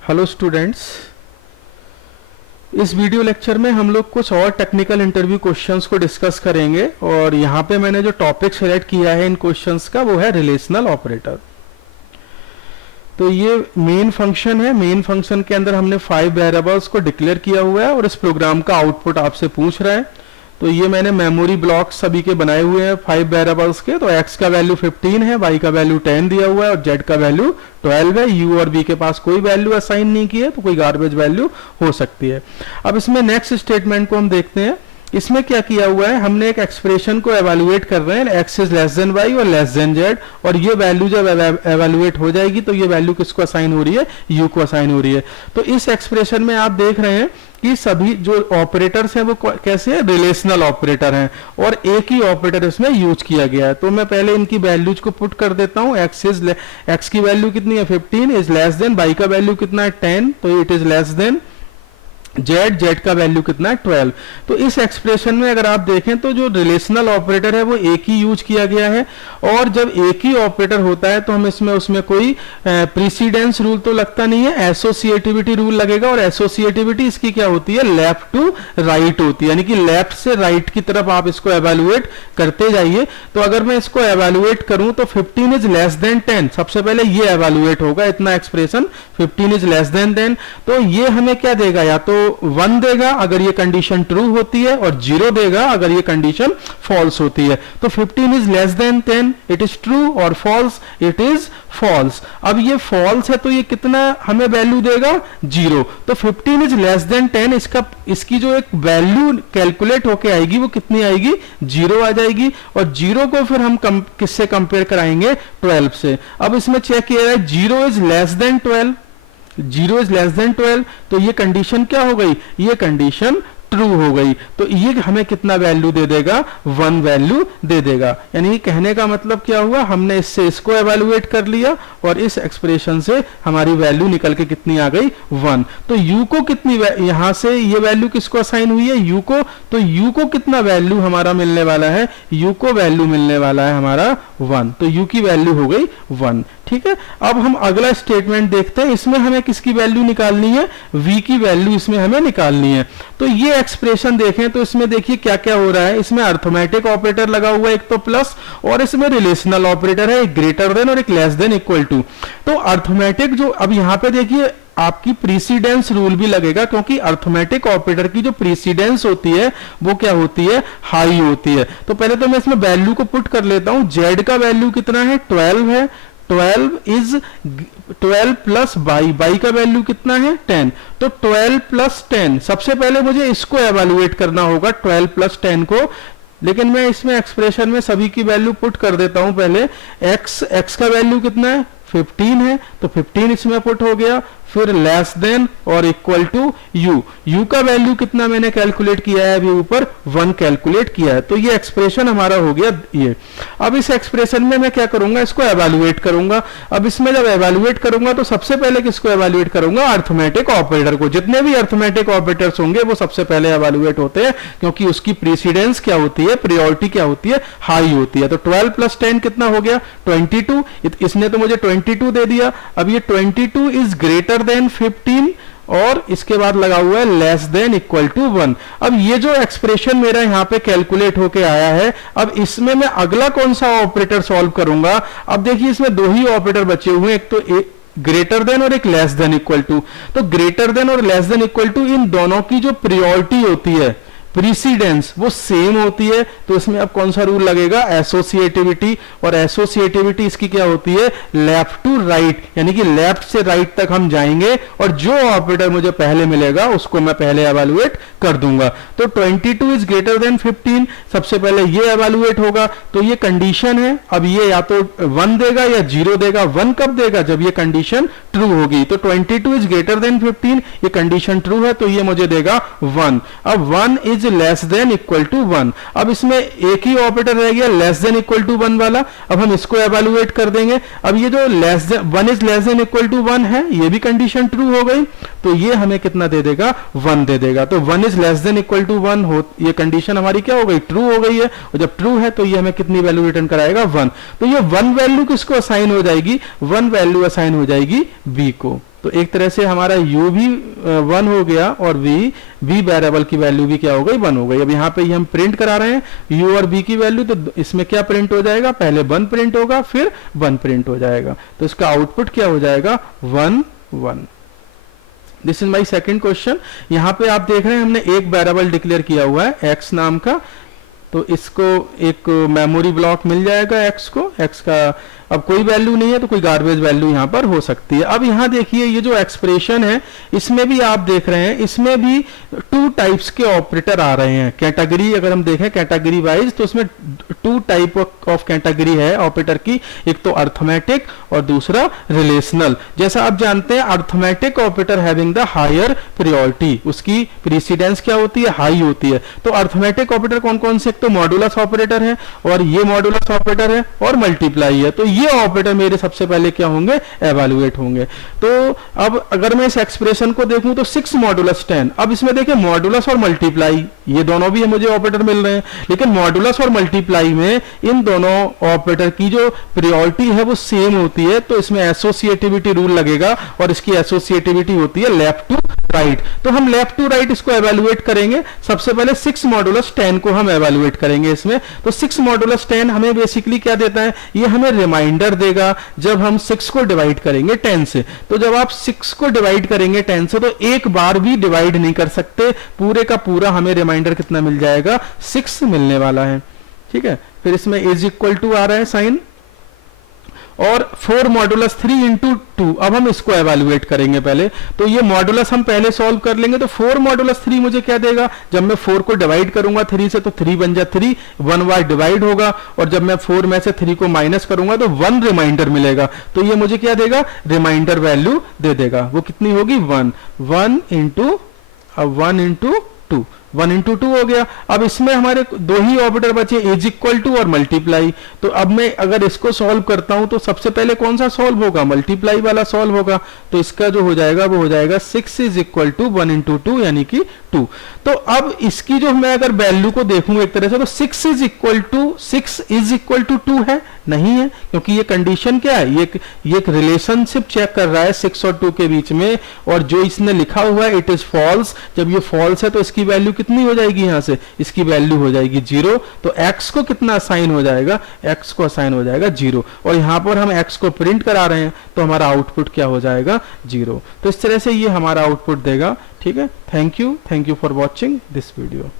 Hello students, इस video lecture में हम लोग कुछ और टेक्निकल इंटरव्यू क्वेश्चंस को डिस्कस करेंगे और यहाँ पे मैंने जो टॉपिक सेलेक्ट किया है इन क्वेश्चंस का वो है रिलेशनल ऑपरेटर। तो ये मेन फंक्शन है। मेन फंक्शन के अंदर हमने 5 वेरिएबल्स को डिक्लेयर किया हुआ है और इस प्रोग्राम का आउटपुट आपसे पूछ रहा है। तो ये मैंने मेमोरी ब्लॉक सभी के बनाए हुए हैं 5 वेरिएबल्स के। तो x का वैल्यू 15 है, y का वैल्यू 10 दिया हुआ है और z का वैल्यू 12 है। u और v के पास कोई वैल्यू असाइन नहीं की है, तो कोई गार्बेज वैल्यू हो सकती है। अब इसमें नेक्स्ट स्टेटमेंट को हम देखते हैं। इसमें क्या किया हुआ है, हमने एक एक्सप्रेशन को एवेलुएट कर रहे हैं, x is less then y और लेस देन z, और ये वैल्यू जब एवेलुएट हो जाएगी तो ये वैल्यू किसको असाइन हो रही है, u को असाइन हो रही है। तो इस एक्सप्रेशन में आप देख रहे हैं कि सभी जो ऑपरेटर्स हैं वो कैसे है, रिलेशनल ऑपरेटर हैं और एक ही ऑपरेटर इसमें यूज किया गया है। तो मैं पहले इनकी वैल्यूज को पुट कर देता हूं। x की वैल्यू कितनी है 15 इज लेस देन, y का वैल्यू कितना है 10 तो it is less then z का वैल्यू कितना है 12। तो इस एक्सप्रेशन में अगर आप देखें तो जो रिलेशनल ऑपरेटर है वो एक ही यूज किया गया है, और जब एक ही ऑपरेटर होता है तो हम उसमें कोई प्रीसीडेंस रूल तो लगता नहीं है, एसोसिएटिविटी रूल लगेगा। और एसोसिएटिविटी इसकी क्या होती है, लेफ्ट टू राइट होती है, यानी कि लेफ्ट से राइट की तरफ आप इसको एवेलुएट करते जाइए। तो अगर मैं इसको एवेलुएट करूं तो 15 इज लेस देन 10, सबसे पहले ये एवेलुएट होगा, इतना एक्सप्रेशन 15 इज लेस देन 10। तो ये हमें क्या देगा, या तो 1 देगा अगर ये कंडीशन ट्रू होती है और 0 देगा अगर ये कंडीशन फॉल्स होती है। तो 15 is less then 10 it is true और फॉल्स इट इज फॉल्स। अब ये फॉल्स है तो ये कितना हमें वैल्यू देगा 0। तो 15 इज लेस देन 10, इसकी जो एक वैल्यू कैलकुलेट होके आएगी वो कितनी आएगी, 0 आ जाएगी। और 0 को फिर हम किससे कंपेयर कराएंगे, 12 से। अब इसमें चेक किया है 0 is less then 12, 0 is less then 12, तो ये कंडीशन क्या हो गई, ये कंडीशन ट्रू हो गई। तो ये हमें कितना वैल्यू दे देगा, 1 वैल्यू दे देगा। यानी कहने का मतलब क्या हुआ, हमने इससे इसको एवेलुएट कर लिया और इस एक्सप्रेशन से हमारी वैल्यू निकल के कितनी आ गई, 1। तो u को कितनी, यहां से ये वैल्यू किसको असाइन हुई है, u को। तो u को कितना वैल्यू हमारा मिलने वाला है, u को वैल्यू मिलने वाला है हमारा 1। तो u की वैल्यू हो गई 1। ठीक है, अब हम अगला स्टेटमेंट देखते हैं। इसमें हमें किसकी वैल्यू निकालनी है, v की वैल्यू इसमें हमें निकालनी है। तो ये एक्सप्रेशन देखें तो इसमें देखिए क्या क्या हो रहा है। इसमें अर्थमेटिक ऑपरेटर लगा हुआ है एक तो प्लस, और इसमें रिलेशनल ऑपरेटर है, एक ग्रेटर देन और एक लेस देन इक्वल टू। तो अर्थमेटिक जो, अब यहां पे देखिए आपकी प्रीसीडेंस रूल भी लगेगा, क्योंकि अर्थमेटिक ऑपरेटर की जो प्रीसीडेंस होती है वो क्या होती है, हाई होती है। तो पहले तो मैं इसमें वैल्यू को पुट कर लेता हूं। z का वैल्यू कितना है, 12 है, 12 इज 12 प्लस y का वैल्यू कितना है 10। तो 12 प्लस 10, सबसे पहले मुझे इसको एवेलुएट करना होगा 12 प्लस 10 को, लेकिन मैं इसमें एक्सप्रेशन में सभी की वैल्यू पुट कर देता हूं। पहले x का वैल्यू कितना है 15 है, तो 15 इसमें पुट हो गया। फिर लेस देन और इक्वल टू u का वैल्यू कितना मैंने कैलकुलेट किया है, अभी ऊपर 1 कैलकुलेट किया है। तो ये एक्सप्रेशन हमारा हो गया ये। अब इस एक्सप्रेशन में मैं क्या करूंगा, इसको एवेलुएट करूंगा। अब इसमें जब एवेलुएट करूंगा तो सबसे पहले किसको एवेलुएट करूंगा, अर्थमेटिक ऑपरेटर को। जितने भी अर्थमेटिक ऑपरेटर्स होंगे वो सबसे पहले एवेलुएट होते हैं, क्योंकि उसकी प्रीसीडेंस क्या होती है, प्रायोरिटी क्या होती है, हाई होती है। तो 12 प्लस 10 कितना हो गया 22, इसने तो मुझे 22 दे दिया। अब ये 22 इज ग्रेटर देन 15 और इसके बाद लगा हुआ है लेस देन इक्वल टू 1। अब ये जो एक्सप्रेशन मेरा यहां पे कैलकुलेट होके आया है, अब इसमें मैं अगला कौन सा ऑपरेटर सॉल्व करूंगा। अब देखिए इसमें 2 ही ऑपरेटर बचे हुए हैं, एक तो ग्रेटर देन और एक लेस देन इक्वल टू। तो ग्रेटर देन और लेस देन इक्वल टू, इन दोनों की जो प्रायोरिटी होती है, प्रीसीडेंस, वो सेम होती है। तो इसमें अब कौन सा रूल लगेगा, एसोसिएटिविटी। और एसोसिएटिविटी इसकी क्या होती है, लेफ्ट टू राइट, यानी कि लेफ्ट से राइट तक हम जाएंगे और जो ऑपरेटर मुझे पहले मिलेगा उसको मैं पहले एवेलुएट कर दूंगा। तो 22 इज ग्रेटर देन 15, सबसे पहले ये एवेलुएट होगा। तो ये कंडीशन है, अब ये या तो 1 देगा या 0 देगा। 1 कब देगा, जब ये कंडीशन ट्रू होगी। तो 22 इज ग्रेटर देन 15, ये कंडीशन ट्रू है तो ये मुझे देगा 1। अब 1 is less than equal to 1। अब इसमें एक ही ऑपरेटर रह गया लेस देन इक्वल टू 1 वाला, अब हम इसको एवेलुएट कर देंगे। अब ये जो 1 is less than equal to 1 है, ये भी कंडीशन ट्रू हो गई, तो ये हमें कितना दे देगा, 1 दे देगा। तो 1 is less than equal to 1 हो, ये कंडीशन हमारी क्या हो गई, ट्रू हो गई है। और जब ट्रू है तो ये हमें कितनी वैल्यू रिटर्न कराएगा, 1। तो ये 1 वैल्यू किसको असाइन हो जाएगी, 1 वैल्यू असाइन हो जाएगी b को। तो एक तरह से हमारा u भी 1 हो गया और v वेरिएबल की वैल्यू भी क्या हो गई, 1 हो गई। अब यहाँ पे हम प्रिंट करा रहे हैं u और v की वैल्यू, तो इसमें क्या प्रिंट हो जाएगा, पहले 1 प्रिंट होगा फिर 1 प्रिंट हो जाएगा, तो इसका आउटपुट क्या हो जाएगा 1 1। This is my second question. यहाँ पे आप देख रहे हैं हमने एक वेरिएबल डिक्लेयर किया हुआ है x नाम का, तो इसको एक मेमोरी ब्लॉक मिल जाएगा x को, x का अब कोई वैल्यू नहीं है तो कोई गार्बेज वैल्यू यहाँ पर हो सकती है। अब यहाँ देखिए ये जो एक्सप्रेशन है इसमें भी आप देख रहे हैं इसमें भी 2 टाइप्स के ऑपरेटर आ रहे हैं। कैटेगरी अगर हम देखें कैटेगरी वाइज तो उसमें 2 टाइप ऑफ कैटेगरी है ऑपरेटर की, एक तो अर्थमेटिक और दूसरा रिलेशनल। जैसा आप जानते हैं arithmetic operator having the higher priority, उसकी प्रीसीडेंस क्या होती है, हाई होती है। तो अर्थमेटिक ऑपरेटर कौन कौन से, एक तो मॉडुलस ऑपरेटर है और ये मॉडुलस ऑपरेटर है और मल्टीप्लाई है। तो ये ऑपरेटर मेरे सबसे पहले क्या होंगे, एवेलुएट होंगे। तो अब अगर मैं इस एक्सप्रेशन को देखूं तो 6 मॉडुलस 10, अब इसमें देखिए मॉडुलस और मल्टीप्लाई ये दोनों भी मुझे ऑपरेटर मिल रहे हैं, लेकिन मॉडुलस और मल्टीप्लाई में इन दोनों ऑपरेटर की जो प्रायोरिटी है वो सेम होती है, तो इसमें एसोसिएटिविटी रूल लगेगा और इसकी एसोसिएटिविटी होती है लेफ्ट टू राइट। तो हम लेफ्ट टू राइट इसको एवेलुएट करेंगे। सबसे पहले 6 मॉडुलस 10 को हम एवेलुएट करेंगे इसमें। तो 6 मॉडुलस 10 हमें बेसिकली क्या देता है, ये हमें रिमाइंडर देगा जब हम 6 को डिवाइड करेंगे 10 से। तो जब आप 6 को डिवाइड करेंगे 10 से तो एक बार भी डिवाइड नहीं कर सकते, पूरे का पूरा हमें रिमाइंडर कितना मिल जाएगा, 6 मिलने वाला है। ठीक है, फिर इसमें इज इक्वल टू आ रहा है साइन, और 4 मॉडुलस 3 इंटू 2, अब हम इसको एवेलुएट करेंगे पहले। तो ये मॉडुलस हम पहले सॉल्व कर लेंगे। तो 4 मॉडुलस 3 मुझे क्या देगा, जब मैं 4 को डिवाइड करूंगा 3 से तो 3 बन जा 3, 1 बार डिवाइड होगा, और जब मैं 4 में से 3 को माइनस करूंगा तो 1 रिमाइंडर मिलेगा। तो ये मुझे क्या देगा, रिमाइंडर वैल्यू दे देगा। वो कितनी होगी, 1 1 इंटू 2, 1 इंटू 2 हो गया। अब इसमें हमारे 2 ही ऑपरेटर बचे, इज इक्वल टू और मल्टीप्लाई। तो अब मैं अगर इसको सॉल्व करता हूं तो सबसे पहले कौन सा सॉल्व होगा, मल्टीप्लाई वाला सॉल्व होगा। तो इसका जो हो जाएगा वो हो जाएगा 6 इज इक्वल टू 1 इंटू 2 यानी कि 2। तो अब इसकी जो मैं अगर वैल्यू को देखूं एक तरह से, तो 6 इज इक्वल टू 2 है, नहीं है, क्योंकि ये कंडीशन क्या है, ये एक रिलेशनशिप चेक कर रहा है 6 और 2 के बीच में, और जो इसने लिखा हुआ है इट इज फॉल्स। जब ये फॉल्स है तो इसकी वैल्यू कितनी हो जाएगी, यहां से इसकी वैल्यू हो जाएगी 0। तो x को कितना असाइन हो जाएगा, x को असाइन हो जाएगा 0, और यहां पर हम x को प्रिंट करा रहे हैं तो हमारा आउटपुट क्या हो जाएगा, 0। तो इस तरह से ये हमारा आउटपुट देगा। ठीक है, thank you for watching this video.